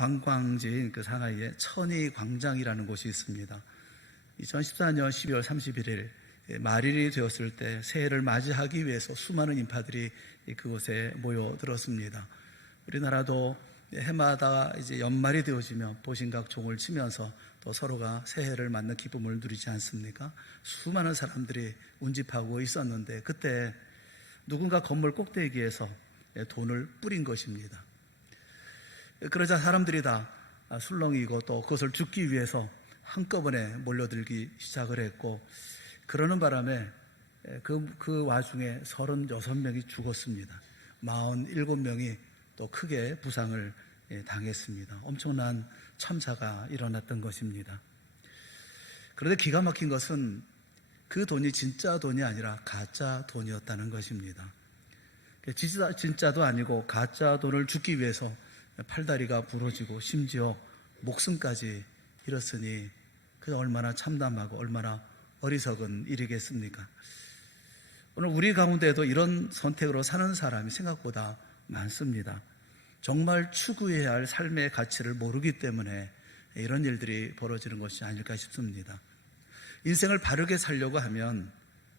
관광지인 그 상하이에 천이광장이라는 곳이 있습니다. 2014년 12월 31일 말일이 되었을 때 새해를 맞이하기 위해서 수많은 인파들이 그곳에 모여들었습니다. 우리나라도 해마다 이제 연말이 되어지면 보신각 종을 치면서 또 서로가 새해를 맞는 기쁨을 누리지 않습니까? 수많은 사람들이 운집하고 있었는데 그때 누군가 건물 꼭대기에서 돈을 뿌린 것입니다. 그러자 사람들이 다 술렁이고 또 그것을 줍기 위해서 한꺼번에 몰려들기 시작을 했고, 그러는 바람에 그 와중에 36명이 죽었습니다. 47명이 또 크게 부상을 당했습니다. 엄청난 참사가 일어났던 것입니다. 그런데 기가 막힌 것은 그 돈이 진짜 돈이 아니라 가짜 돈이었다는 것입니다. 진짜도 아니고 가짜 돈을 줍기 위해서 팔다리가 부러지고 심지어 목숨까지 잃었으니 그 얼마나 참담하고 얼마나 어리석은 일이겠습니까? 오늘 우리 가운데도 이런 선택으로 사는 사람이 생각보다 많습니다. 정말 추구해야 할 삶의 가치를 모르기 때문에 이런 일들이 벌어지는 것이 아닐까 싶습니다. 인생을 바르게 살려고 하면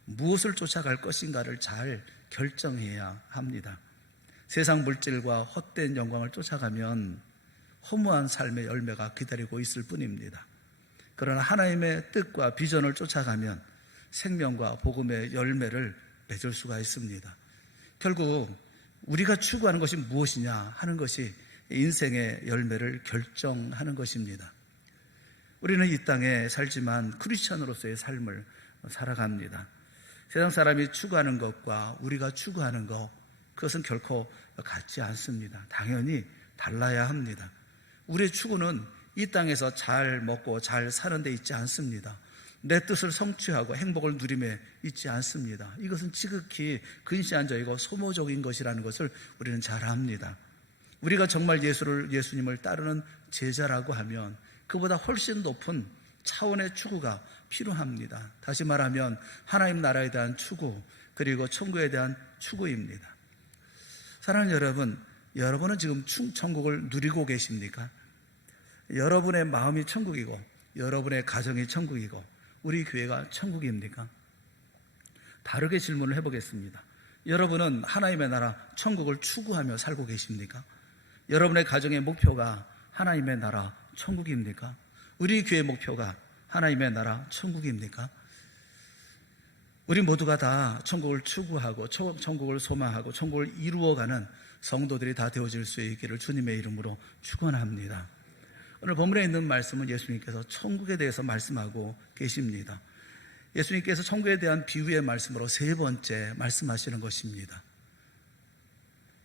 무엇을 쫓아갈 것인가를 잘 결정해야 합니다. 세상 물질과 헛된 영광을 쫓아가면 허무한 삶의 열매가 기다리고 있을 뿐입니다. 그러나 하나님의 뜻과 비전을 쫓아가면 생명과 복음의 열매를 맺을 수가 있습니다. 결국 우리가 추구하는 것이 무엇이냐 하는 것이 인생의 열매를 결정하는 것입니다. 우리는 이 땅에 살지만 크리스찬으로서의 삶을 살아갑니다. 세상 사람이 추구하는 것과 우리가 추구하는 것, 그것은 결코 같지 않습니다. 당연히 달라야 합니다. 우리의 추구는 이 땅에서 잘 먹고 잘 사는 데 있지 않습니다. 내 뜻을 성취하고 행복을 누림에 있지 않습니다. 이것은 지극히 근시안적이고 소모적인 것이라는 것을 우리는 잘 압니다. 우리가 정말 예수님을 따르는 제자라고 하면 그보다 훨씬 높은 차원의 추구가 필요합니다. 다시 말하면 하나님 나라에 대한 추구, 그리고 천국에 대한 추구입니다. 사랑하는 여러분, 여러분은 지금 천국을 누리고 계십니까? 여러분의 마음이 천국이고 여러분의 가정이 천국이고 우리 교회가 천국입니까? 다르게 질문을 해보겠습니다. 여러분은 하나님의 나라 천국을 추구하며 살고 계십니까? 여러분의 가정의 목표가 하나님의 나라 천국입니까? 우리 교회의 목표가 하나님의 나라 천국입니까? 우리 모두가 다 천국을 추구하고 천국을 소망하고 천국을 이루어가는 성도들이 다 되어질 수 있기를 주님의 이름으로 축원합니다. 오늘 본문에 있는 말씀은 예수님께서 천국에 대해서 말씀하고 계십니다. 예수님께서 천국에 대한 비유의 말씀으로 세 번째 말씀하시는 것입니다.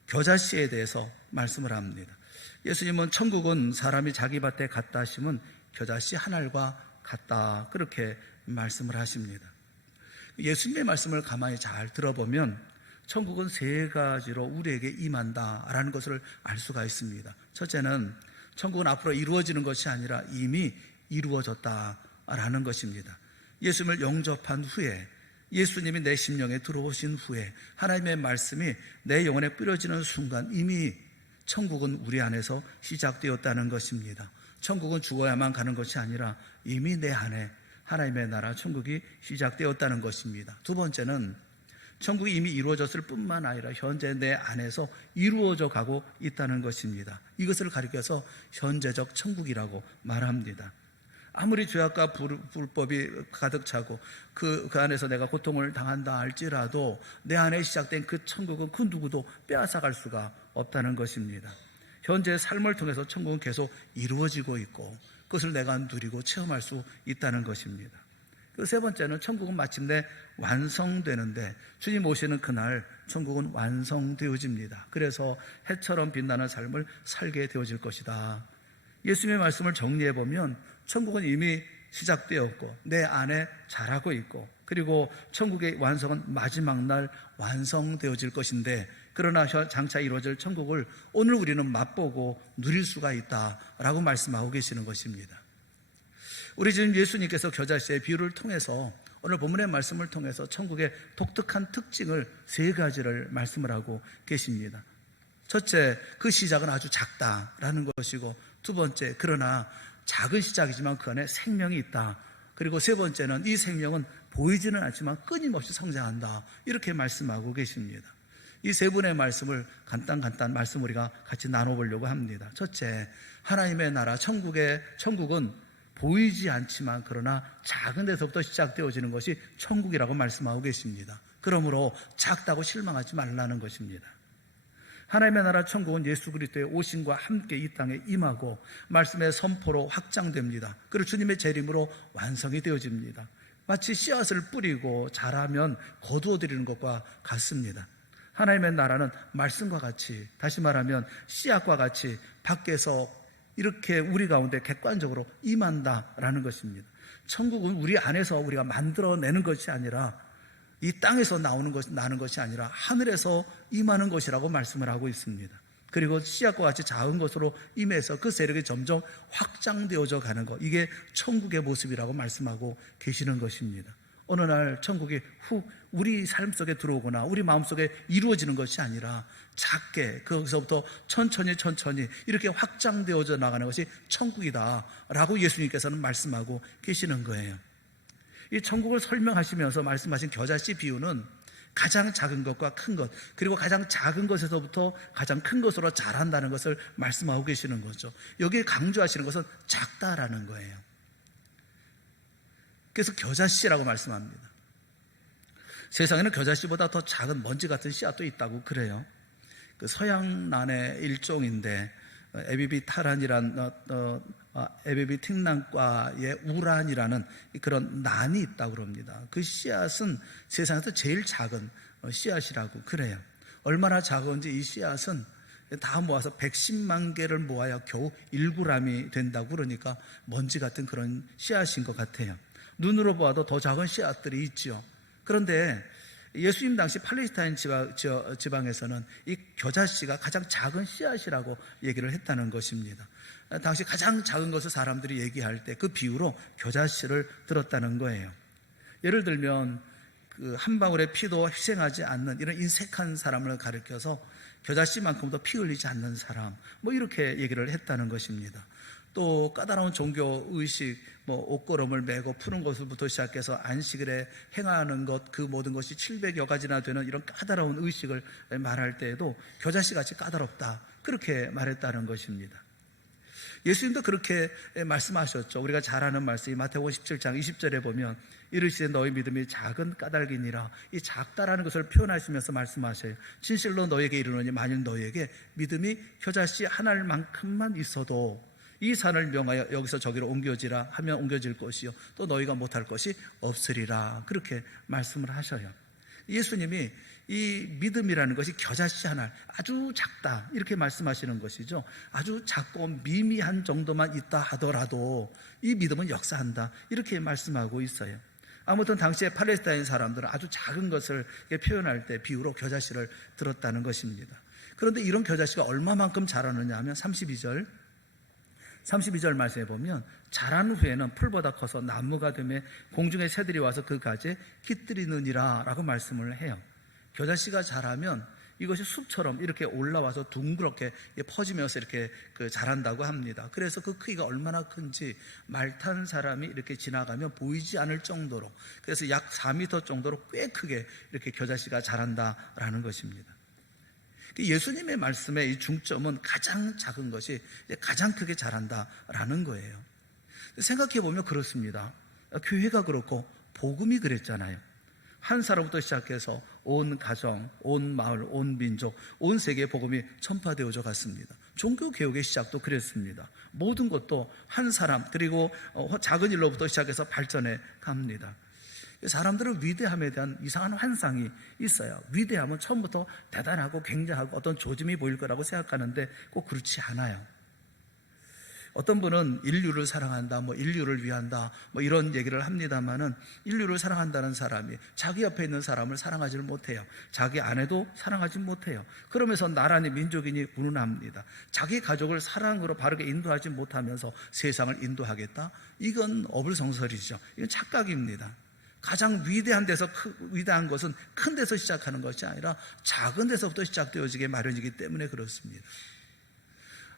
겨자씨에 대해서 말씀을 합니다. 예수님은 천국은 사람이 자기 밭에 갖다 심은 겨자씨 한 알과 같다, 그렇게 말씀을 하십니다. 예수님의 말씀을 가만히 잘 들어보면 천국은 세 가지로 우리에게 임한다라는 것을 알 수가 있습니다. 첫째는 천국은 앞으로 이루어지는 것이 아니라 이미 이루어졌다라는 것입니다. 예수님을 영접한 후에, 예수님이 내 심령에 들어오신 후에 하나님의 말씀이 내 영혼에 뿌려지는 순간 이미 천국은 우리 안에서 시작되었다는 것입니다. 천국은 죽어야만 가는 것이 아니라 이미 내 안에 하나님의 나라 천국이 시작되었다는 것입니다. 두 번째는 천국이 이미 이루어졌을 뿐만 아니라 현재 내 안에서 이루어져 가고 있다는 것입니다. 이것을 가리켜서 현재적 천국이라고 말합니다. 아무리 죄악과 불법이 가득 차고 그 안에서 내가 고통을 당한다 할지라도 내 안에 시작된 그 천국은 그 누구도 빼앗아갈 수가 없다는 것입니다. 현재의 삶을 통해서 천국은 계속 이루어지고 있고 그것을 내가 누리고 체험할 수 있다는 것입니다. 그 세 번째는 천국은 마침내 완성되는데 주님 오시는 그날 천국은 완성되어집니다. 그래서 해처럼 빛나는 삶을 살게 되어질 것이다. 예수님의 말씀을 정리해보면 천국은 이미 시작되었고 내 안에 자라고 있고, 그리고 천국의 완성은 마지막 날 완성되어질 것인데, 그러나 장차 이루어질 천국을 오늘 우리는 맛보고 누릴 수가 있다라고 말씀하고 계시는 것입니다. 우리 지금 예수님께서 겨자씨의 비유를 통해서, 오늘 본문의 말씀을 통해서 천국의 독특한 특징을 세 가지를 말씀을 하고 계십니다. 첫째, 그 시작은 아주 작다라는 것이고, 두 번째, 그러나 작은 시작이지만 그 안에 생명이 있다. 그리고 세 번째는 이 생명은 보이지는 않지만 끊임없이 성장한다. 이렇게 말씀하고 계십니다. 이 세 분의 말씀을 간단 말씀 우리가 같이 나눠보려고 합니다. 첫째, 하나님의 나라 천국은 보이지 않지만 그러나 작은 데서부터 시작되어지는 것이 천국이라고 말씀하고 계십니다. 그러므로 작다고 실망하지 말라는 것입니다. 하나님의 나라 천국은 예수 그리스도의 오심과 함께 이 땅에 임하고 말씀의 선포로 확장됩니다. 그리고 주님의 재림으로 완성이 되어집니다. 마치 씨앗을 뿌리고 자라면 거두어들이는 것과 같습니다. 하나님의 나라는 말씀과 같이, 다시 말하면 씨앗과 같이 밖에서 이렇게 우리 가운데 객관적으로 임한다라는 것입니다. 천국은 우리 안에서 우리가 만들어내는 것이 아니라, 이 땅에서 나는 것이 아니라 하늘에서 임하는 것이라고 말씀을 하고 있습니다. 그리고 씨앗과 같이 작은 것으로 임해서 그 세력이 점점 확장되어져 가는 것, 이게 천국의 모습이라고 말씀하고 계시는 것입니다. 어느 날 천국이 우리 삶 속에 들어오거나 우리 마음 속에 이루어지는 것이 아니라 작게 거기서부터 천천히 이렇게 확장되어져 나가는 것이 천국이다라고 예수님께서는 말씀하고 계시는 거예요. 이 천국을 설명하시면서 말씀하신 겨자씨 비유는 가장 작은 것과 큰 것, 그리고 가장 작은 것에서부터 가장 큰 것으로 자란다는 것을 말씀하고 계시는 거죠. 여기에 강조하시는 것은 작다라는 거예요. 그래서 겨자씨라고 말씀합니다. 세상에는 겨자씨보다 더 작은 먼지 같은 씨앗도 있다고 그래요. 그 서양란의 일종인데 에비비 틱란과의 우란이라는 그런 난이 있다고 그럽니다. 그 씨앗은 세상에서 제일 작은 씨앗이라고 그래요. 얼마나 작은지 이 씨앗은 다 모아서 110만 개를 모아야 겨우 1g이 된다고 그러니까 먼지 같은 그런 씨앗인 것 같아요. 눈으로 보아도 더 작은 씨앗들이 있죠. 그런데 예수님 당시 팔레스타인 지방에서는 이 겨자씨가 가장 작은 씨앗이라고 얘기를 했다는 것입니다. 당시 가장 작은 것을 사람들이 얘기할 때 그 비유로 겨자씨를 들었다는 거예요. 예를 들면 그 한 방울의 피도 희생하지 않는 이런 인색한 사람을 가리켜서 겨자씨만큼도 피 흘리지 않는 사람, 이렇게 얘기를 했다는 것입니다. 또 까다로운 종교 의식, 옷걸음을 매고 푸는 것부터 시작해서 안식일에 행하는 것, 그 모든 것이 700여 가지나 되는 이런 까다로운 의식을 말할 때에도 겨자씨같이 까다롭다, 그렇게 말했다는 것입니다. 예수님도 그렇게 말씀하셨죠. 우리가 잘 아는 말씀이 마태복음 17장 20절에 보면 이르시되 너희 믿음이 작은 까닭이니라. 이 작다라는 것을 표현하시면서 말씀하셔요. 진실로 너에게 이르노니 만일 너에게 믿음이 겨자씨 한 알만큼만 있어도 이 산을 명하여 여기서 저기로 옮겨지라 하면 옮겨질 것이요 또 너희가 못할 것이 없으리라. 그렇게 말씀을 하셔요. 예수님이 이 믿음이라는 것이 겨자씨 한 알, 아주 작다, 이렇게 말씀하시는 것이죠. 아주 작고 미미한 정도만 있다 하더라도 이 믿음은 역사한다, 이렇게 말씀하고 있어요. 아무튼 당시에 팔레스타인 사람들은 아주 작은 것을 표현할 때 비유로 겨자씨를 들었다는 것입니다. 그런데 이런 겨자씨가 얼마만큼 자라느냐 하면 32절 말씀에 보면 자란 후에는 풀보다 커서 나무가 되며 공중의 새들이 와서 그 가지에 깃들이느니라 라고 말씀을 해요. 겨자씨가 자라면 이것이 숲처럼 이렇게 올라와서 둥그렇게 퍼지면서 이렇게 자란다고 합니다. 그래서 그 크기가 얼마나 큰지 말 탄 사람이 이렇게 지나가면 보이지 않을 정도로, 그래서 약 4m 정도로 꽤 크게 이렇게 겨자씨가 자란다라는 것입니다. 예수님의 말씀의 이 중점은 가장 작은 것이 가장 크게 자란다라는 거예요. 생각해 보면 그렇습니다. 교회가 그렇고 복음이 그랬잖아요. 한 사람부터 시작해서 온 가정, 온 마을, 온 민족, 온 세계에 복음이 전파되어져 갔습니다. 종교개혁의 시작도 그랬습니다. 모든 것도 한 사람, 그리고 작은 일로부터 시작해서 발전해 갑니다. 사람들은 위대함에 대한 이상한 환상이 있어요. 위대함은 처음부터 대단하고 굉장하고 어떤 조짐이 보일 거라고 생각하는데 꼭 그렇지 않아요. 어떤 분은 인류를 사랑한다, 인류를 위한다, 이런 얘기를 합니다만은 인류를 사랑한다는 사람이 자기 옆에 있는 사람을 사랑하지를 못해요. 자기 아내도 사랑하지 못해요. 그러면서 나라니 민족이니 군운합니다. 자기 가족을 사랑으로 바르게 인도하지 못하면서 세상을 인도하겠다? 이건 어불성설이죠. 이건 착각입니다. 가장 위대한 것은 큰 데서 시작하는 것이 아니라 작은 데서부터 시작되어지게 마련이기 때문에 그렇습니다.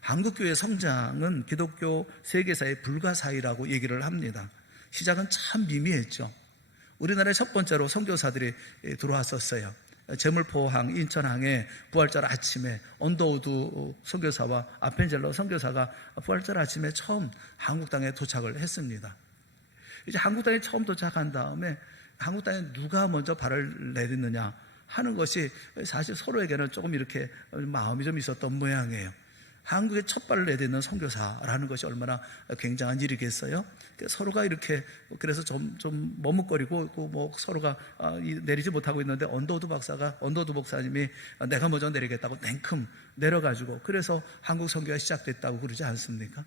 한국교회 성장은 기독교 세계사의 불가사의라고 얘기를 합니다. 시작은 참 미미했죠. 우리나라에 첫 번째로 선교사들이 들어왔었어요. 제물포항, 인천항에 부활절 아침에 언더우드 선교사와 아펜젤러 선교사가 부활절 아침에 처음 한국 땅에 도착을 했습니다. 이제 한국 땅에 처음 도착한 다음에 한국 땅에 누가 먼저 발을 내딛느냐 하는 것이 사실 서로에게는 조금 이렇게 마음이 좀 있었던 모양이에요. 한국에 첫 발을 내딛는 선교사라는 것이 얼마나 굉장한 일이겠어요? 서로가 이렇게 그래서 좀 머뭇거리고 뭐 서로가 내리지 못하고 있는데 언더우드 목사님이 내가 먼저 내리겠다고 냉큼 내려가지고 그래서 한국 선교가 시작됐다고 그러지 않습니까?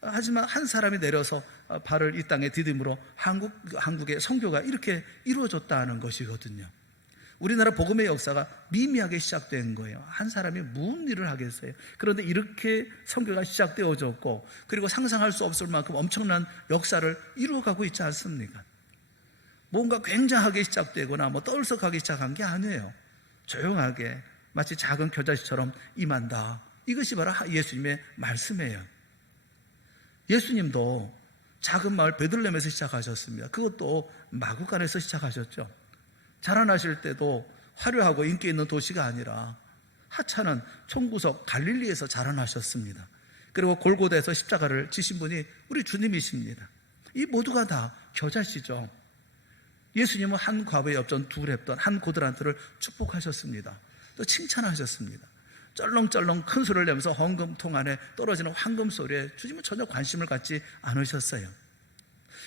하지만 한 사람이 내려서 발을 이 땅에 디딤으로 한국의 선교가 이렇게 이루어졌다는 것이거든요. 우리나라 복음의 역사가 미미하게 시작된 거예요. 한 사람이 무슨 일을 하겠어요? 그런데 이렇게 선교가 시작되어졌고 그리고 상상할 수 없을 만큼 엄청난 역사를 이루어가고 있지 않습니까? 뭔가 굉장하게 시작되거나 뭐 떨썩하게 시작한 게 아니에요. 조용하게 마치 작은 겨자씨처럼 임한다. 이것이 바로 예수님의 말씀이에요. 예수님도 작은 마을 베들레헴에서 시작하셨습니다. 그것도 마구간에서 시작하셨죠. 자라나실 때도 화려하고 인기 있는 도시가 아니라 하찮은 총구석 갈릴리에서 자라나셨습니다. 그리고 골고다에서 십자가를 지신 분이 우리 주님이십니다. 이 모두가 다 겨자씨죠. 예수님은 한 과부의 엽전 두 랩돈 한 고드란트를 축복하셨습니다. 또 칭찬하셨습니다. 쩔렁쩔렁 큰 소리를 내면서 헌금통 안에 떨어지는 황금 소리에 주님은 전혀 관심을 갖지 않으셨어요.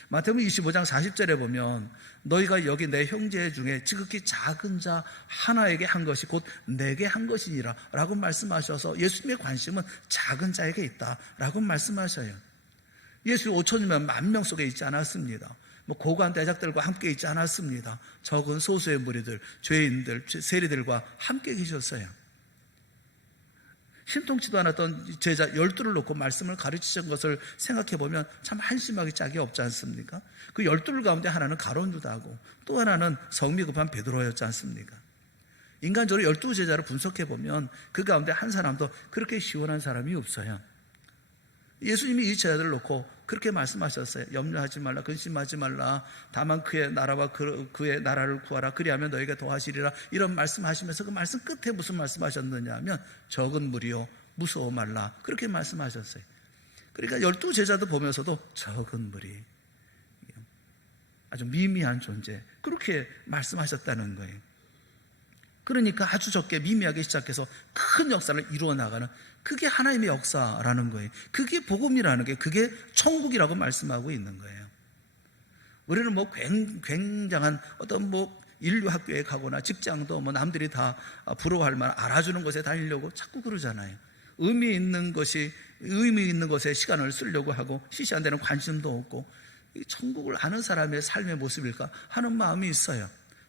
마태복음 25장 40절에 보면 너희가 여기 내 형제 중에 지극히 작은 자 하나에게 한 것이 곧 내게 한 것이니라 라고 말씀하셔서 예수님의 관심은 작은 자에게 있다 라고 말씀하셔요. 예수 5천이면 10,000명 속에 있지 않았습니다. 뭐 고관 대작들과 함께 있지 않았습니다. 적은 소수의 무리들, 죄인들, 세리들과 함께 계셨어요. 신통치도 않았던 제자 12를 놓고 말씀을 가르치신 것을 생각해보면 참 한심하기 짝이 없지 않습니까? 그 12를 가운데 하나는 가룟 유다고 또 하나는 성미 급한 베드로였지 않습니까? 인간적으로 12제자를 분석해보면 그 가운데 한 사람도 그렇게 시원한 사람이 없어요. 예수님이 이 제자들을 놓고 그렇게 말씀하셨어요. 염려하지 말라, 근심하지 말라, 다만 그의 나라와 그의 나라를 구하라, 그리하면 너에게 더하시리라, 이런 말씀하시면서 그 말씀 끝에 무슨 말씀하셨느냐 하면 적은 무리요 무서워 말라, 그렇게 말씀하셨어요. 그러니까 12제자도 보면서도 적은 무리, 아주 미미한 존재, 그렇게 말씀하셨다는 거예요. 그러니까 아주 적게 미미하게 시작해서 큰 역사를 이루어 나가는, 그게 하나님의 역사라는 거예요. 그게 복음이라는 게, 그게 천국이라고 말씀하고 있는 거예요. 우리는 뭐 굉장한 어떤 뭐 인류 학교에 가거나 직장도 뭐 남들이 다 부러워할 만한 알아주는 곳에 다니려고 자꾸 그러잖아요. 의미 있는 것에 시간을 쓰려고 하고 시시한 데는 관심도 없고, 이 천국을 아는 사람의 삶의 모습일까 하는 마음이 있어요.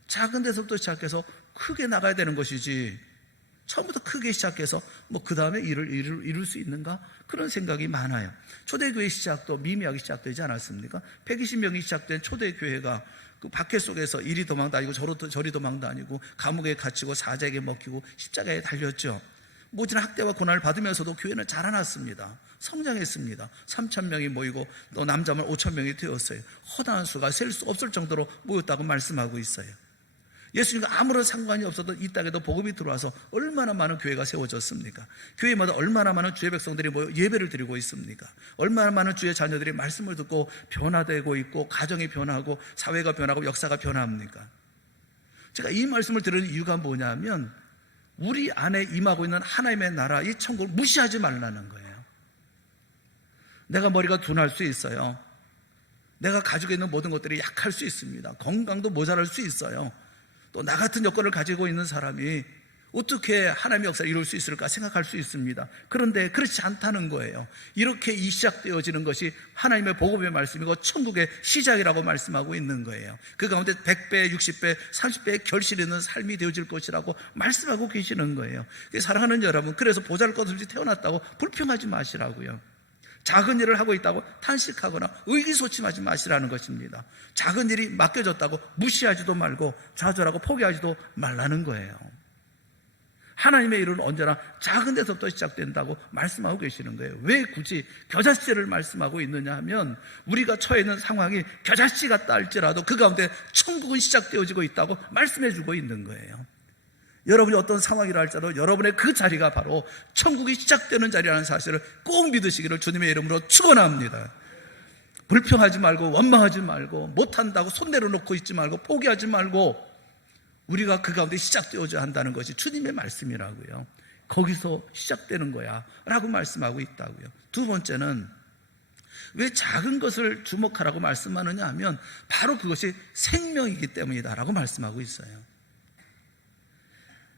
작은 데서부터 시작해서 크게 나가야 되는 것이지, 처음부터 크게 시작해서 뭐 그 다음에 일을 이룰 수 있는가, 그런 생각이 많아요. 초대교회 시작도 미미하게 시작되지 않았습니까? 120명이 시작된 초대교회가 그 박해 속에서 이리 도망다니고 저리 도망다니고 감옥에 갇히고 사자에게 먹히고 십자가에 달렸죠. 모진 학대와 고난을 받으면서도 교회는 자라났습니다. 성장했습니다. 3,000명이 모이고 또 남자만 5,000명이 되었어요. 허다한 수가 셀 수 없을 정도로 모였다고 말씀하고 있어요. 예수님과 아무런 상관이 없어도 이 땅에도 복음이 들어와서 얼마나 많은 교회가 세워졌습니까? 교회마다 얼마나 많은 주의 백성들이 모여 예배를 드리고 있습니까? 얼마나 많은 주의 자녀들이 말씀을 듣고 변화되고 있고, 가정이 변하고 사회가 변하고 역사가 변합니까? 제가 이 말씀을 드리는 이유가 뭐냐면, 우리 안에 임하고 있는 하나님의 나라, 이 천국을 무시하지 말라는 거예요. 내가 머리가 둔할 수 있어요. 내가 가지고 있는 모든 것들이 약할 수 있습니다. 건강도 모자랄 수 있어요. 또 나 같은 여건을 가지고 있는 사람이 어떻게 하나님의 역사를 이룰 수 있을까 생각할 수 있습니다. 그런데 그렇지 않다는 거예요. 이렇게 시작되어지는 것이 하나님의 복음의 말씀이고 천국의 시작이라고 말씀하고 있는 거예요. 그 가운데 100배, 60배, 30배의 결실 있는 삶이 되어질 것이라고 말씀하고 계시는 거예요. 사랑하는 여러분, 그래서 보잘것없이 태어났다고 불평하지 마시라고요. 작은 일을 하고 있다고 탄식하거나 의기소침하지 마시라는 것입니다. 작은 일이 맡겨졌다고 무시하지도 말고 좌절하고 포기하지도 말라는 거예요. 하나님의 일은 언제나 작은 데서부터 시작된다고 말씀하고 계시는 거예요. 왜 굳이 겨자씨를 말씀하고 있느냐 하면 우리가 처해 있는 상황이 겨자씨 같다 할지라도 그 가운데 천국은 시작되어지고 있다고 말씀해주고 있는 거예요. 여러분이 어떤 상황이라 할지라도 여러분의 그 자리가 바로 천국이 시작되는 자리라는 사실을 꼭 믿으시기를 주님의 이름으로 축원합니다. 불평하지 말고 원망하지 말고 못한다고 손 내려놓고 있지 말고 포기하지 말고 우리가 그 가운데 시작되어야 한다는 것이 주님의 말씀이라고요. 거기서 시작되는 거야 라고 말씀하고 있다고요. 두 번째는 왜 작은 것을 주목하라고 말씀하느냐 하면 바로 그것이 생명이기 때문이다 라고 말씀하고 있어요.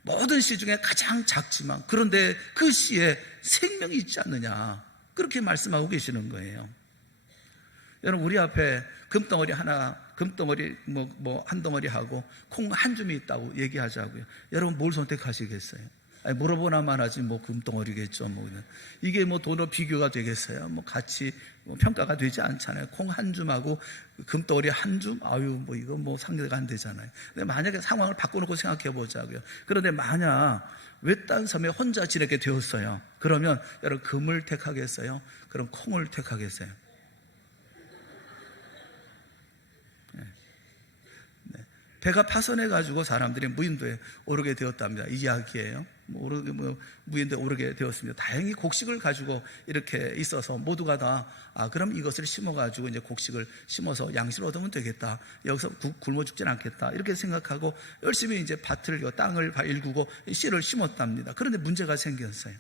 모든 씨 중에 가장 작지만 그런데 그 씨에 생명이 있지 않느냐 그렇게 말씀하고 계시는 거예요. 여러분 우리 앞에 금덩어리 하나, 금덩어리 한 덩어리 하고 콩 한 줌이 있다고 얘기하자고요. 여러분 뭘 선택하시겠어요? 아니, 물어보나만 하지 금덩어리겠죠. 이게 돈으로 비교가 되겠어요? 같이 평가가 되지 않잖아요. 콩 한 줌하고 금덩어리 한 줌? 이거 상대가 안 되잖아요. 근데 만약에 상황을 바꿔놓고 생각해 보자고요. 그런데 만약 외딴 섬에 혼자 지내게 되었어요. 그러면 여러분 금을 택하겠어요? 그럼 콩을 택하겠어요? 배가 파손해가지고 사람들이 무인도에 오르게 되었답니다. 이 이야기예요. 무인도에 오르게 되었습니다. 다행히 곡식을 가지고 이렇게 있어서 모두가 다 그럼 이것을 심어가지고 이제 곡식을 심어서 양식을 얻으면 되겠다. 여기서 굶어 죽진 않겠다. 이렇게 생각하고 열심히 이제 땅을 일구고 씨를 심었답니다. 그런데 문제가 생겼어요.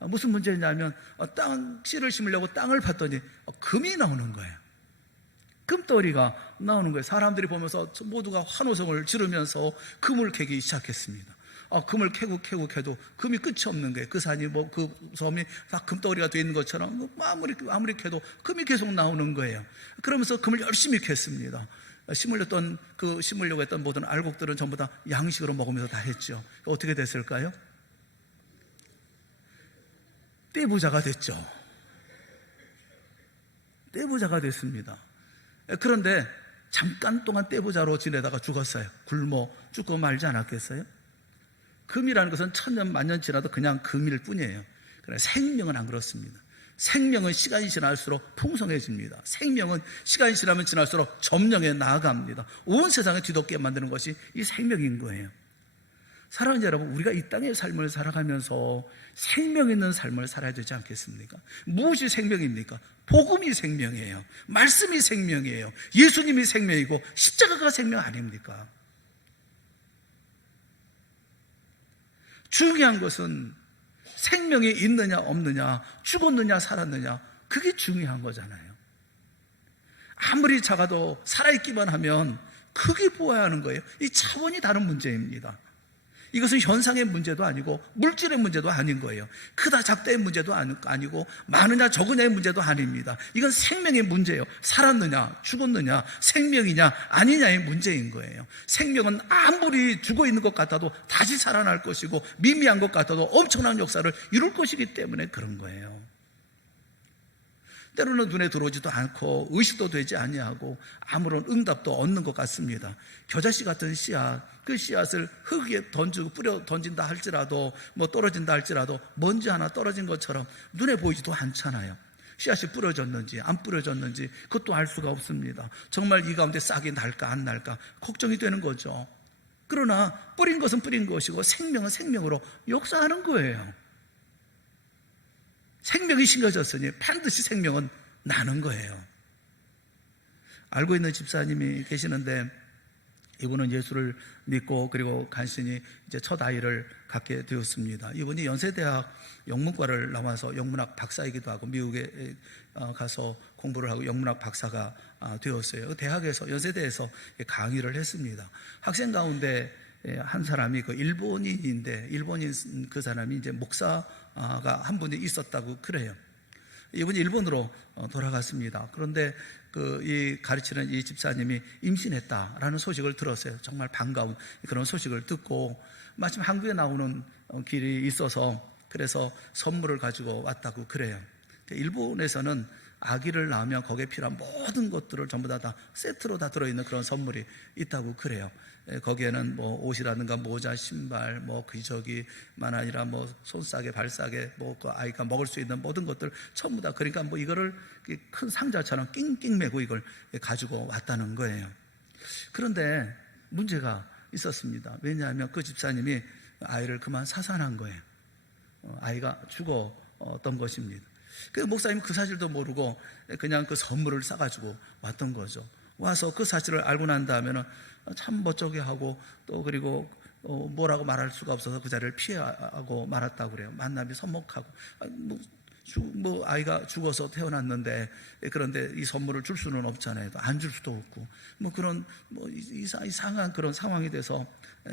무슨 문제냐면 씨를 심으려고 땅을 봤더니 금이 나오는 거예요. 금덩어리가 나오는 거예요. 사람들이 보면서 모두가 환호성을 지르면서 금을 캐기 시작했습니다. 금을 캐도 금이 끝이 없는 거예요. 그 산이 그 섬이 다 금덩어리가 되어 있는 것처럼 아무리 캐도 금이 계속 나오는 거예요. 그러면서 금을 열심히 캤습니다. 심으려고 했던 모든 알곡들은 전부 다 양식으로 먹으면서 다 했죠. 어떻게 됐을까요? 떼부자가 됐죠. 떼부자가 됐습니다. 그런데 잠깐 동안 떼부자로 지내다가 죽었어요. 굶어 죽고 말지 않았겠어요? 금이라는 것은 천년 만년 지나도 그냥 금일 뿐이에요. 그러나 생명은 안 그렇습니다. 생명은 시간이 지날수록 풍성해집니다. 생명은 시간이 지나면 지날수록 점령해 나아갑니다. 온 세상을 뒤덮게 만드는 것이 이 생명인 거예요. 사랑하는 여러분, 우리가 이 땅의 삶을 살아가면서 생명 있는 삶을 살아야 되지 않겠습니까? 무엇이 생명입니까? 복음이 생명이에요. 말씀이 생명이에요. 예수님이 생명이고 십자가가 생명 아닙니까? 중요한 것은 생명이 있느냐 없느냐, 죽었느냐 살았느냐, 그게 중요한 거잖아요. 아무리 작아도 살아있기만 하면 크게 보아야 하는 거예요. 이 차원이 다른 문제입니다. 이것은 현상의 문제도 아니고 물질의 문제도 아닌 거예요. 크다 작다의 문제도 아니고 많으냐 적으냐의 문제도 아닙니다. 이건 생명의 문제예요. 살았느냐 죽었느냐, 생명이냐 아니냐의 문제인 거예요. 생명은 아무리 죽어 있는 것 같아도 다시 살아날 것이고 미미한 것 같아도 엄청난 역사를 이룰 것이기 때문에 그런 거예요. 때로는 눈에 들어오지도 않고 의식도 되지 아니하고 아무런 응답도 얻는 것 같습니다. 겨자씨 같은 씨앗, 그 씨앗을 흙 위에 던진다 할지라도 떨어진다 할지라도 먼지 하나 떨어진 것처럼 눈에 보이지도 않잖아요. 씨앗이 뿌려졌는지 안 뿌려졌는지 그것도 알 수가 없습니다. 정말 이 가운데 싹이 날까 안 날까 걱정이 되는 거죠. 그러나 뿌린 것은 뿌린 것이고 생명은 생명으로 역사하는 거예요. 생명이 심겨졌으니 반드시 생명은 나는 거예요. 알고 있는 집사님이 계시는데 이분은 예수를 믿고 그리고 간신히 이제 첫 아이를 갖게 되었습니다. 이분이 연세대학 영문과를 나와서 영문학 박사이기도 하고 미국에 가서 공부를 하고 영문학 박사가 되었어요. 대학에서 연세대에서 강의를 했습니다. 학생 가운데 한 사람이 일본인인데 일본인 그 사람이 이제 목사가 한 분이 있었다고 그래요. 이분이 일본으로 돌아갔습니다. 그런데 이 가르치는 이 집사님이 임신했다라는 소식을 들었어요. 정말 반가운 그런 소식을 듣고 마침 한국에 나오는 길이 있어서 그래서 선물을 가지고 왔다고 그래요. 일본에서는 아기를 낳으면 거기에 필요한 모든 것들을 전부 다 세트로 다 들어있는 그런 선물이 있다고 그래요. 거기에는 뭐 옷이라든가 모자, 신발, 뭐 기저귀만 아니라 뭐 손싸개, 발싸개, 뭐 그 아이가 먹을 수 있는 모든 것들 전부 다, 그러니까 뭐 이거를 큰 상자처럼 낑낑 메고 이걸 가지고 왔다는 거예요. 그런데 문제가 있었습니다. 왜냐하면 그 집사님이 아이를 그만 사산한 거예요. 아이가 죽었던 것입니다. 그 목사님 그 사실도 모르고 그냥 그 선물을 싸가지고 왔던 거죠. 와서 그 사실을 알고 난 다음에는 참 멋쩍게 하고, 또 그리고 뭐라고 말할 수가 없어서 그 자리를 피하고 말았다고 그래요. 만남이 선목하고, 아이가 죽어서 태어났는데, 그런데 이 선물을 줄 수는 없잖아요. 안 줄 수도 없고, 그런 이상한 그런 상황이 돼서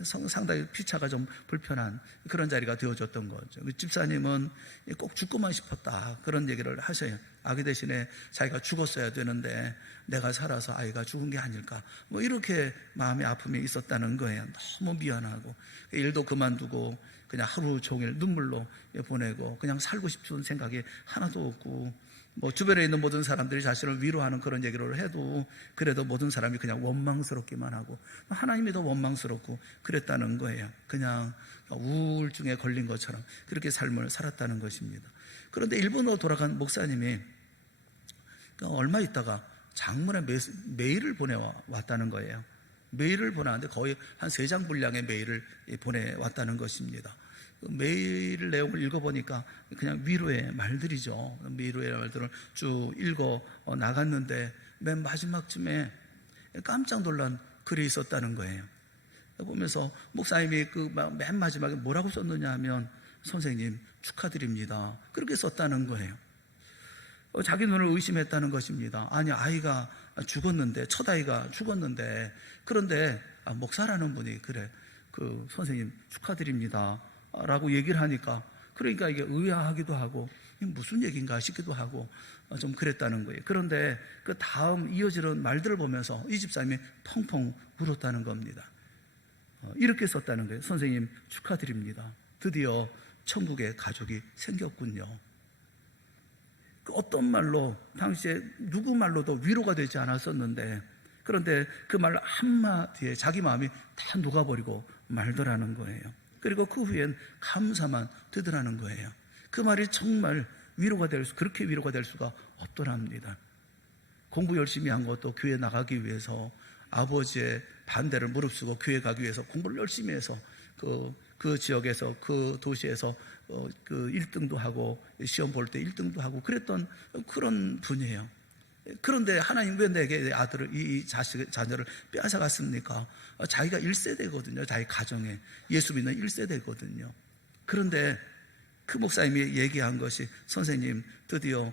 상당히 피차가 좀 불편한 그런 자리가 되어졌던 거죠. 그 집사님은 꼭 죽고만 싶었다, 그런 얘기를 하셔요. 아기 대신에 자기가 죽었어야 되는데 내가 살아서 아이가 죽은 게 아닐까, 이렇게 마음의 아픔이 있었다는 거예요. 너무 미안하고 일도 그만두고 그냥 하루 종일 눈물로 보내고 그냥 살고 싶은 생각이 하나도 없고, 주변에 있는 모든 사람들이 자신을 위로하는 그런 얘기를 해도 그래도 모든 사람이 그냥 원망스럽기만 하고, 하나님이 더 원망스럽고 그랬다는 거예요. 그냥 우울증에 걸린 것처럼 그렇게 삶을 살았다는 것입니다. 그런데 일본으로 돌아간 목사님이 얼마 있다가 장문의 메일을 보내왔다는 거예요. 메일을 보내왔는데 거의 한 3장 분량의 메일을 보내왔다는 것입니다. 메일 내용을 읽어보니까 그냥 위로의 말들이죠. 위로의 말들을 쭉 읽어 나갔는데 맨 마지막쯤에 깜짝 놀란 글이 있었다는 거예요. 보면서 목사님이 그 맨 마지막에 뭐라고 썼느냐 하면, 선생님 축하드립니다, 그렇게 썼다는 거예요. 자기 눈을 의심했다는 것입니다. 아니, 아이가 죽었는데, 첫 아이가 죽었는데, 그런데 목사라는 분이 그래, 그 선생님 축하드립니다 라고 얘기를 하니까, 그러니까 이게 의아하기도 하고 무슨 얘기인가 싶기도 하고 좀 그랬다는 거예요. 그런데 그 다음 이어지는 말들을 보면서 이 집사님이 펑펑 울었다는 겁니다. 이렇게 썼다는 거예요. 선생님 축하드립니다, 드디어 천국에 가족이 생겼군요. 어떤 말로, 당시에 누구 말로도 위로가 되지 않았었는데, 그런데 그 말 한마디에 자기 마음이 다 녹아버리고 말더라는 거예요. 그리고 그 후엔 감사만 되더라는 거예요. 그 말이 정말 그렇게 위로가 될 수가 없더랍니다. 공부 열심히 한 것도 교회 나가기 위해서, 아버지의 반대를 무릅쓰고 교회 가기 위해서 공부를 열심히 해서 그 지역에서, 그 도시에서 그 1등도 하고 시험 볼 때 1등도 하고 그랬던 그런 분이에요. 그런데 하나님 왜 내게 내 아들을, 이 자녀를 빼앗아갔습니까? 자기가 1세대거든요. 자기 가정에 예수 믿는 1세대거든요. 그런데 그 목사님이 얘기한 것이, 선생님 드디어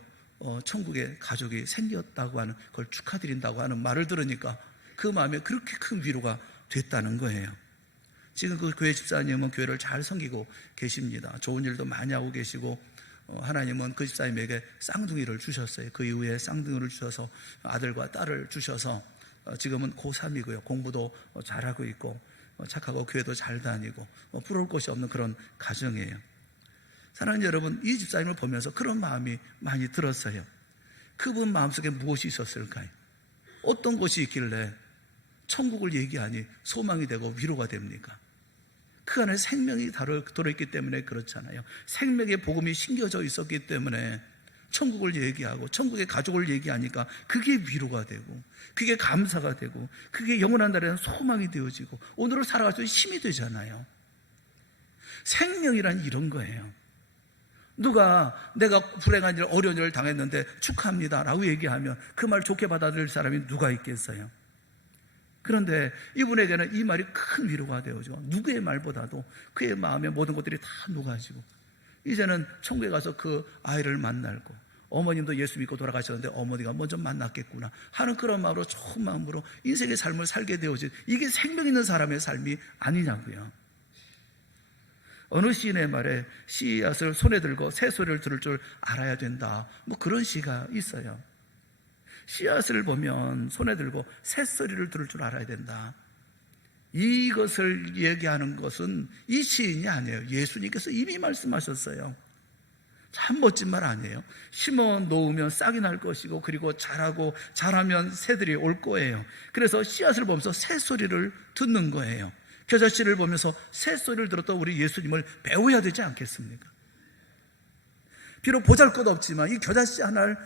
천국에 가족이 생겼다고 하는, 그걸 축하드린다고 하는 말을 들으니까 그 마음에 그렇게 큰 위로가 됐다는 거예요. 지금 그 교회 집사님은 교회를 잘 섬기고 계십니다. 좋은 일도 많이 하고 계시고, 하나님은 그 집사님에게 쌍둥이를 주셨어요. 그 이후에 쌍둥이를 주셔서 아들과 딸을 주셔서 지금은 고3이고요. 공부도 잘하고 있고 착하고 교회도 잘 다니고 부러울 것이 없는 그런 가정이에요. 사랑하는 여러분, 이 집사님을 보면서 그런 마음이 많이 들었어요. 그분 마음속에 무엇이 있었을까요? 어떤 것이 있길래 천국을 얘기하니 소망이 되고 위로가 됩니까? 그 안에 생명이 들어있기 때문에 그렇잖아요. 생명의 복음이 심겨져 있었기 때문에 천국을 얘기하고 천국의 가족을 얘기하니까 그게 위로가 되고, 그게 감사가 되고, 그게 영원한 날에는 소망이 되어지고 오늘을 살아갈 수 있는 힘이 되잖아요. 생명이란 이런 거예요. 누가 내가 불행한 일, 어려운 일을 당했는데 축하합니다 라고 얘기하면 그 말 좋게 받아들일 사람이 누가 있겠어요? 그런데 이분에게는 이 말이 큰 위로가 되어죠. 누구의 말보다도 그의 마음에 모든 것들이 다 녹아지고, 이제는 천국에 가서 그 아이를 만날고, 어머님도 예수 믿고 돌아가셨는데 어머니가 먼저 만났겠구나 하는 그런 마음으로, 좋은 마음으로 인생의 삶을 살게 되어진, 이게 생명 있는 사람의 삶이 아니냐고요. 어느 시인의 말에 씨앗을 손에 들고 새소리를 들을 줄 알아야 된다, 그런 시가 있어요. 씨앗을 보면 손에 들고 새소리를 들을 줄 알아야 된다. 이것을 얘기하는 것은 이 시인이 아니에요. 예수님께서 이미 말씀하셨어요. 참 멋진 말 아니에요? 심어 놓으면 싹이 날 것이고, 그리고 자라면 새들이 올 거예요. 그래서 씨앗을 보면서 새소리를 듣는 거예요. 겨자씨를 보면서 새소리를 들었던 우리 예수님을 배워야 되지 않겠습니까? 비록 보잘것없지만 이 겨자씨 하나를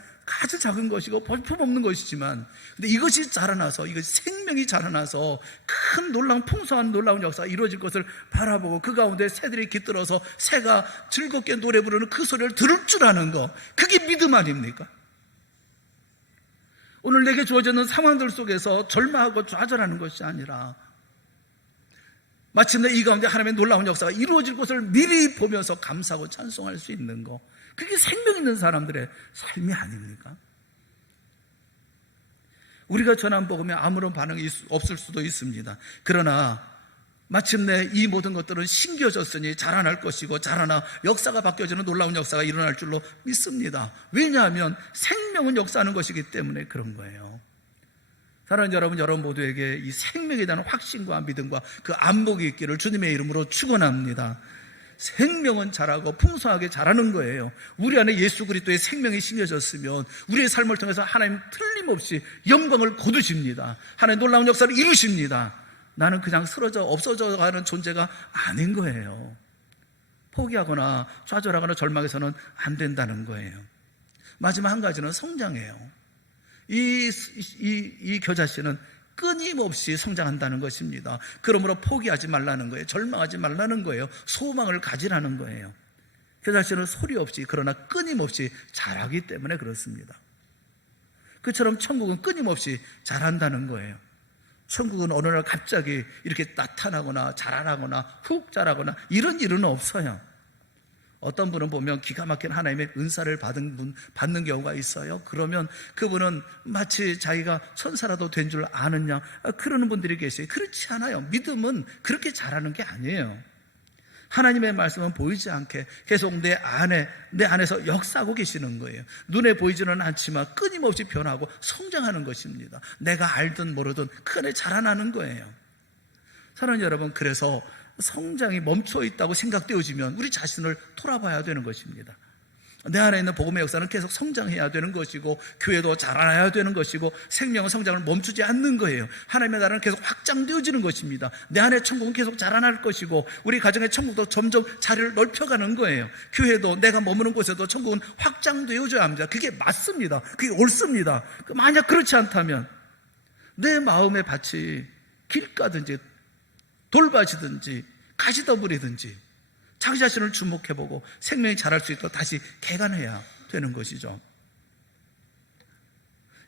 아주 작은 것이고 볼품없는 것이지만, 근데 이것이 자라나서, 이것이 생명이 자라나서 큰 놀라운, 풍성한 놀라운 역사가 이루어질 것을 바라보고, 그 가운데 새들이 깃들어서 새가 즐겁게 노래 부르는 그 소리를 들을 줄 아는 것, 그게 믿음 아닙니까? 오늘 내게 주어지는 상황들 속에서 절망하고 좌절하는 것이 아니라, 마침내 이 가운데 하나님의 놀라운 역사가 이루어질 것을 미리 보면서 감사하고 찬송할 수 있는 것, 그게 생명 있는 사람들의 삶이 아닙니까? 우리가 전한 복음에 아무런 반응이 없을 수도 있습니다. 그러나 마침내 이 모든 것들은 심겨졌으니 자라날 것이고, 자라나 역사가 바뀌어지는 놀라운 역사가 일어날 줄로 믿습니다. 왜냐하면 생명은 역사하는 것이기 때문에 그런 거예요. 사랑하는 여러분, 여러분 모두에게 이 생명에 대한 확신과 믿음과 그 안목이 있기를 주님의 이름으로 축원합니다. 생명은 자라고 풍성하게 자라는 거예요. 우리 안에 예수 그리스도의 생명이 심겨졌으면 우리의 삶을 통해서 하나님 틀림없이 영광을 거두십니다. 하나님 놀라운 역사를 이루십니다. 나는 그냥 쓰러져 없어져 가는 존재가 아닌 거예요. 포기하거나 좌절하거나 절망해서는 안 된다는 거예요. 마지막 한 가지는 성장이에요. 이 겨자씨는 끊임없이 성장한다는 것입니다. 그러므로 포기하지 말라는 거예요. 절망하지 말라는 거예요. 소망을 가지라는 거예요. 겨자씨는 소리 없이, 그러나 끊임없이 자라기 때문에 그렇습니다. 그처럼 천국은 끊임없이 자란다는 거예요. 천국은 어느 날 갑자기 이렇게 나타나거나 자라거나 훅 자라거나 이런 일은 없어요. 어떤 분은 보면 기가 막힌 하나님의 은사를 받는 경우가 있어요. 그러면 그분은 마치 자기가 천사라도 된 줄 아느냐, 그러는 분들이 계세요. 그렇지 않아요. 믿음은 그렇게 자라는 게 아니에요. 하나님의 말씀은 보이지 않게 계속 내 안에서 역사하고 계시는 거예요. 눈에 보이지는 않지만 끊임없이 변하고 성장하는 것입니다. 내가 알든 모르든 그 안에 자라나는 거예요. 사랑하는 여러분, 그래서 성장이 멈춰 있다고 생각되어지면 우리 자신을 돌아봐야 되는 것입니다. 내 안에 있는 복음의 역사는 계속 성장해야 되는 것이고, 교회도 자라나야 되는 것이고, 생명은 성장을 멈추지 않는 거예요. 하나님의 나라는 계속 확장되어지는 것입니다. 내 안에 천국은 계속 자라날 것이고, 우리 가정의 천국도 점점 자리를 넓혀가는 거예요. 교회도, 내가 머무는 곳에도 천국은 확장되어져야 합니다. 그게 맞습니다. 그게 옳습니다. 만약 그렇지 않다면 내 마음의 밭이 길가든지 돌밭이든지 가시더불이든지 자기 자신을 주목해보고 생명이 자랄 수 있도록 다시 개간해야 되는 것이죠.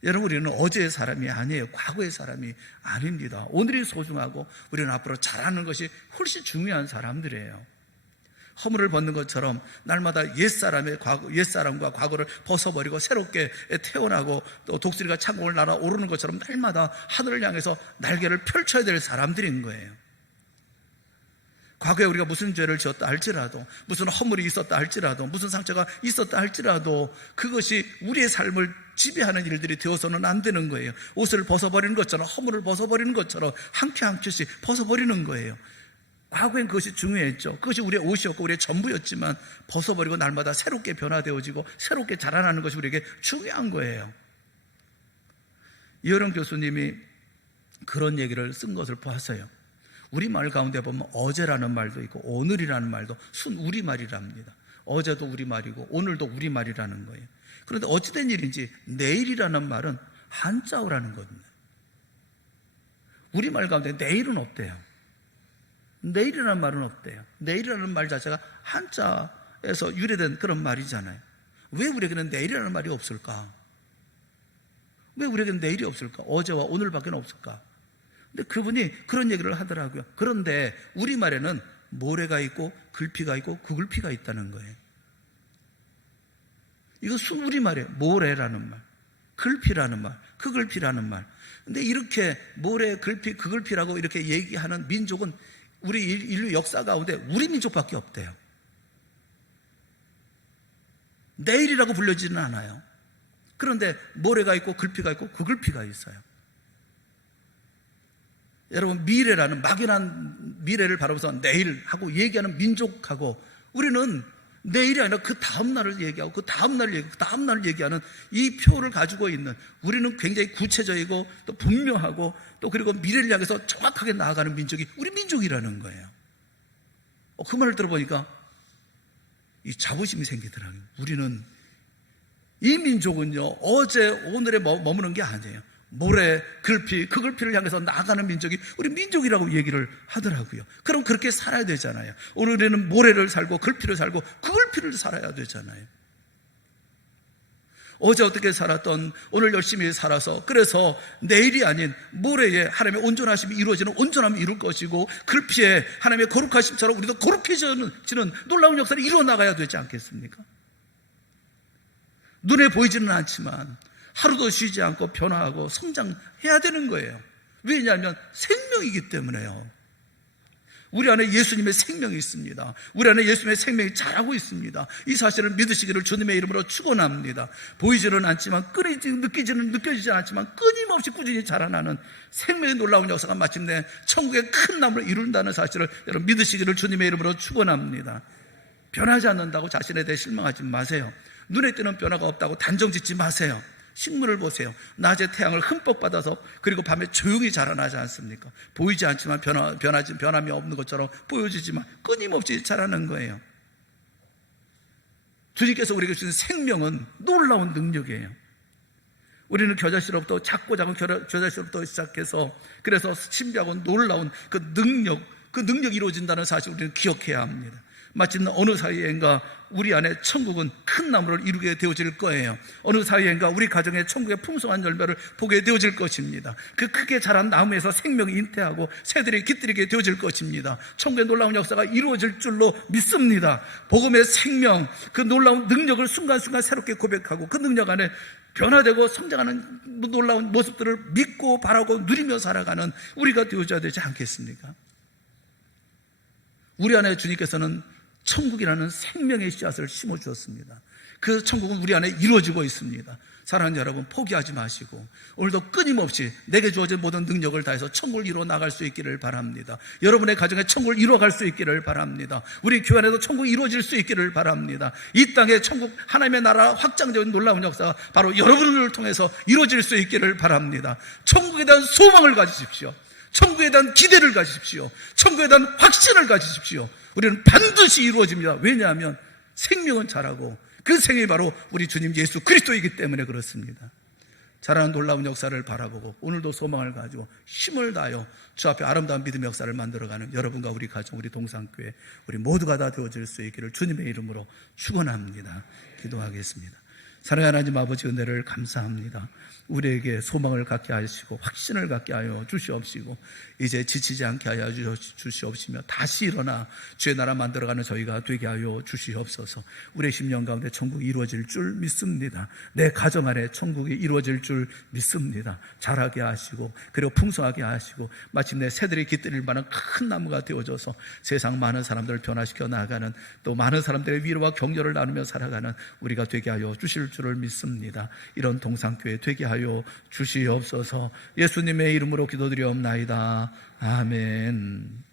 여러분, 우리는 어제의 사람이 아니에요. 과거의 사람이 아닙니다. 오늘이 소중하고 우리는 앞으로 자라는 것이 훨씬 중요한 사람들이에요. 허물을 벗는 것처럼 날마다 옛사람과 과거를 벗어버리고 새롭게 태어나고, 또 독수리가 창공을 날아오르는 것처럼 날마다 하늘을 향해서 날개를 펼쳐야 될 사람들인 거예요. 과거에 우리가 무슨 죄를 지었다 할지라도, 무슨 허물이 있었다 할지라도, 무슨 상처가 있었다 할지라도 그것이 우리의 삶을 지배하는 일들이 되어서는 안 되는 거예요. 옷을 벗어버리는 것처럼, 허물을 벗어버리는 것처럼 한 켜 한 켜씩 벗어버리는 거예요. 과거엔 그것이 중요했죠. 그것이 우리의 옷이었고 우리의 전부였지만 벗어버리고 날마다 새롭게 변화되어지고 새롭게 자라나는 것이 우리에게 중요한 거예요. 이효령 교수님이 그런 얘기를 쓴 것을 보았어요. 우리말 가운데 보면 어제라는 말도 있고 오늘이라는 말도 순 우리말이랍니다. 어제도 우리말이고 오늘도 우리말이라는 거예요. 그런데 어찌된 일인지 내일이라는 말은 한자어라는 겁니다. 우리말 가운데 내일은 없대요. 내일이라는 말은 없대요. 내일이라는 말 자체가 한자에서 유래된 그런 말이잖아요. 왜 우리에게는 내일이라는 말이 없을까? 왜 우리에게는 내일이 없을까? 어제와 오늘밖에 없을까? 근데 그분이 그런 얘기를 하더라고요. 그런데 우리말에는 모래가 있고 글피가 있고 구글피가 있다는 거예요. 이거 순 우리말이에요. 모래라는 말, 글피라는 말, 구글피라는 말. 근데 이렇게 모래, 글피, 구글피라고 이렇게 얘기하는 민족은 우리 인류 역사 가운데 우리 민족밖에 없대요. 내일이라고 불려지는 않아요. 그런데 모래가 있고 글피가 있고 구글피가 있어요. 여러분, 미래라는 막연한 미래를 바라보면서 내일 하고 얘기하는 민족하고 우리는 내일이 아니라 그 다음날을 얘기하고 그 다음날을 얘기하고 그 다음날을 얘기하는 이 표를 가지고 있는, 우리는 굉장히 구체적이고 또 분명하고 또 그리고 미래를 향해서 정확하게 나아가는 민족이 우리 민족이라는 거예요. 그 말을 들어보니까 이 자부심이 생기더라고요. 우리는, 이 민족은요 어제 오늘에 머무는 게 아니에요. 모래, 글피, 그 글피를 향해서 나아가는 민족이 우리 민족이라고 얘기를 하더라고요. 그럼 그렇게 살아야 되잖아요. 오늘에는 모래를 살고 글피를 살고 그 글피를 살아야 되잖아요. 어제 어떻게 살았던 오늘 열심히 살아서, 그래서 내일이 아닌 모래에 하나님의 온전하심이 이루어지는 온전함이 이룰 것이고, 글피에 하나님의 거룩하심처럼 우리도 거룩해지는 놀라운 역사를 이루어 나가야 되지 않겠습니까? 눈에 보이지는 않지만 하루도 쉬지 않고 변화하고 성장해야 되는 거예요. 왜냐하면 생명이기 때문에요. 우리 안에 예수님의 생명이 있습니다. 우리 안에 예수님의 생명이 자라고 있습니다. 이 사실을 믿으시기를 주님의 이름으로 축원합니다. 보이지는 않지만, 느껴지지 않지만 끊임없이 꾸준히 자라나는 생명의 놀라운 역사가 마침내 천국의 큰 나무를 이룬다는 사실을 여러분 믿으시기를 주님의 이름으로 축원합니다. 변하지 않는다고 자신에 대해 실망하지 마세요. 눈에 띄는 변화가 없다고 단정짓지 마세요. 식물을 보세요. 낮에 태양을 흠뻑 받아서 그리고 밤에 조용히 자라나지 않습니까? 보이지 않지만 변함이 없는 것처럼 보여지지만 끊임없이 자라는 거예요. 주님께서 우리에게 주신 생명은 놀라운 능력이에요. 우리는 겨자씨로부터, 작고 작은 겨자씨로부터 시작해서, 그래서 신비하고 놀라운 그 능력이 이루어진다는 사실을 우리는 기억해야 합니다. 마침내 어느 사이엔가 우리 안에 천국은 큰 나무를 이루게 되어질 거예요. 어느 사이엔가 우리 가정에 천국의 풍성한 열매를 보게 되어질 것입니다. 그 크게 자란 나무에서 생명이 잉태하고 새들이 깃들이게 되어질 것입니다. 천국의 놀라운 역사가 이루어질 줄로 믿습니다. 복음의 생명, 그 놀라운 능력을 순간순간 새롭게 고백하고 그 능력 안에 변화되고 성장하는 놀라운 모습들을 믿고 바라고 누리며 살아가는 우리가 되어져야 되지 않겠습니까? 우리 안에 주님께서는 천국이라는 생명의 씨앗을 심어주었습니다. 그 천국은 우리 안에 이루어지고 있습니다. 사랑하는 여러분, 포기하지 마시고 오늘도 끊임없이 내게 주어진 모든 능력을 다해서 천국을 이루어 나갈 수 있기를 바랍니다. 여러분의 가정에 천국을 이루어갈 수 있기를 바랍니다. 우리 교회 안에도 천국이 이루어질 수 있기를 바랍니다. 이 땅에 천국, 하나님의 나라 확장되는 놀라운 역사가 바로 여러분을 통해서 이루어질 수 있기를 바랍니다. 천국에 대한 소망을 가지십시오. 천국에 대한 기대를 가지십시오. 천국에 대한 확신을 가지십시오. 우리는 반드시 이루어집니다. 왜냐하면 생명은 자라고 그 생명이 바로 우리 주님 예수 그리스도이기 때문에 그렇습니다. 자라는 놀라운 역사를 바라보고 오늘도 소망을 가지고 힘을 다하여 주 앞에 아름다운 믿음의 역사를 만들어가는 여러분과 우리 가정, 우리 동산교회, 우리 모두가 다 되어질 수 있기를 주님의 이름으로 축원합니다. 기도하겠습니다. 사랑하는 하나님 아버지, 은혜를 감사합니다. 우리에게 소망을 갖게 하시고 확신을 갖게 하여 주시옵시고 이제 지치지 않게 하여 주시옵시며 다시 일어나 주의 나라 만들어가는 저희가 되게 하여 주시옵소서. 우리의 심령 가운데 천국이 이루어질 줄 믿습니다. 내 가정 안에 천국이 이루어질 줄 믿습니다. 자라게 하시고 그리고 풍성하게 하시고 마침내 새들이 깃들일 만한 큰 나무가 되어져서 세상 많은 사람들을 변화시켜 나가는, 또 많은 사람들의 위로와 격려를 나누며 살아가는 우리가 되게 하여 주실 줄을 믿습니다. 이런 동산교회 되게 하여 주시옵소서. 예수님의 이름으로 기도드리옵나이다. 아멘.